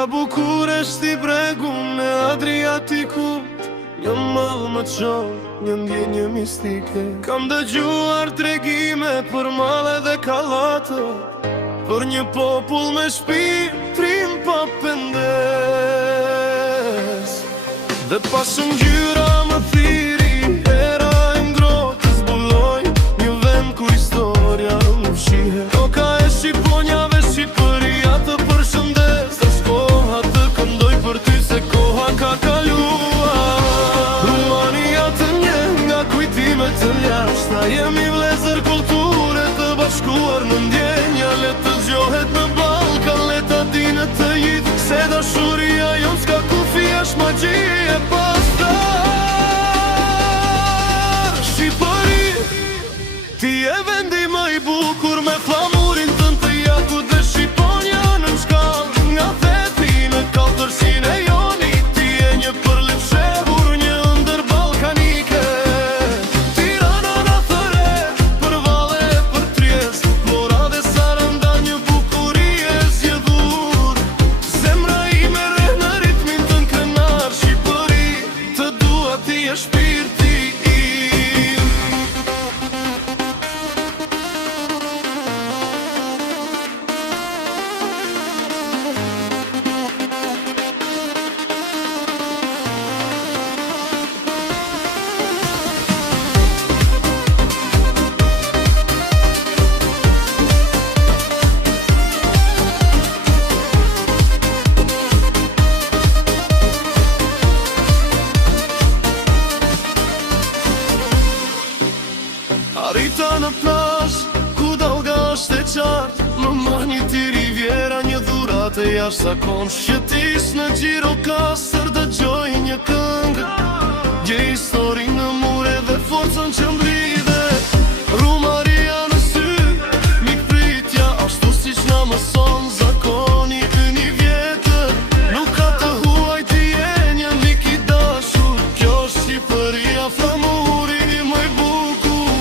Nga Bukureshti bregu me Adriatikut, një mall më qonë, një ndjenjë mistike. Kam dëgjuar tregime për male dhe kallate, për një popull me shpirtin pa pendes. Dhe pas ngjyra më thiri, era e ngrohtë zbuloj një vend ku historia nuk fshihet. Toka e shqiponjave, Shqipëria të përshëndes. Tash koha të këndoj për ty se koha ka kaluar. Rumania të njen nga kujtime të lashta, jemi vlezër kulture të bashkuar në ndjenja. Le të dëgjohet në Ballkan, le ta dinë të gjithë se dashuria jon s'ka kufi, është magji e pastar. Shqipëri, ti e vendi më i bukur me flamurin tënd të jakut dhe Shqiponja në shkallë. Nga theti në kallëtërsinë e jonit, ti e një përlefshehur, një ëndër ballkanike. Tirana na thëre, për Valle e për Triest, Flora dhe Saranda, një bukuri e zgjedhur. Zemra ime rre në ritmin tënd krenar. Shqipëri, të dua, ti e shpirti im. Arrita në plazh, ku dalga është e qartë, më marrë një ti riviera, një dhuratë e jashtëzakonshme. Shqetis në Gjirokastër dëgjoj një këngë, gjej historinë në mure dhe forcën që mblidhe. Rumaria në sy, mikpritja ashtu siç na mëson zakoni y një vjetër. Nuk ka të huaj, ti je një mik i dashur. Kjo është Shqipëria, flamuri më i bukur.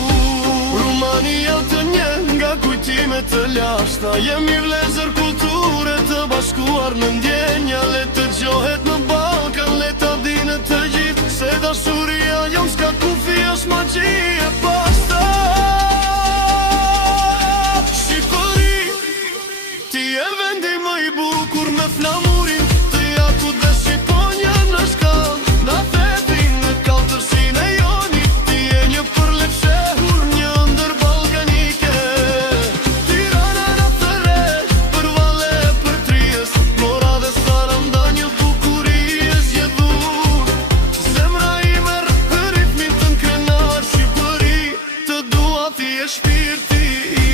Rumania të njen nga kujtime të lashta, jemi vlezër kulture të bashkuar në ndjenja. Le të dëgjohet në Ballkan, le ta dinë të gjithë se dashuria jon s'ka kufi, është magji e pastar. Shqipëri, ti e vendi më i bukur me flamurin të jakut dhe Shqiponja në shkallë. Nga theti në kallëtërsinë e jonit, ti je një përlefshehur, një ëndër ballkanike. Tirana na thëre, për Valle e për Triest, Flora dhe Saranda, një bukuri e zgjedhur. Zemra ime rre ritmin tënd krenar. Shqipëri, të dua, ti e shpirti im.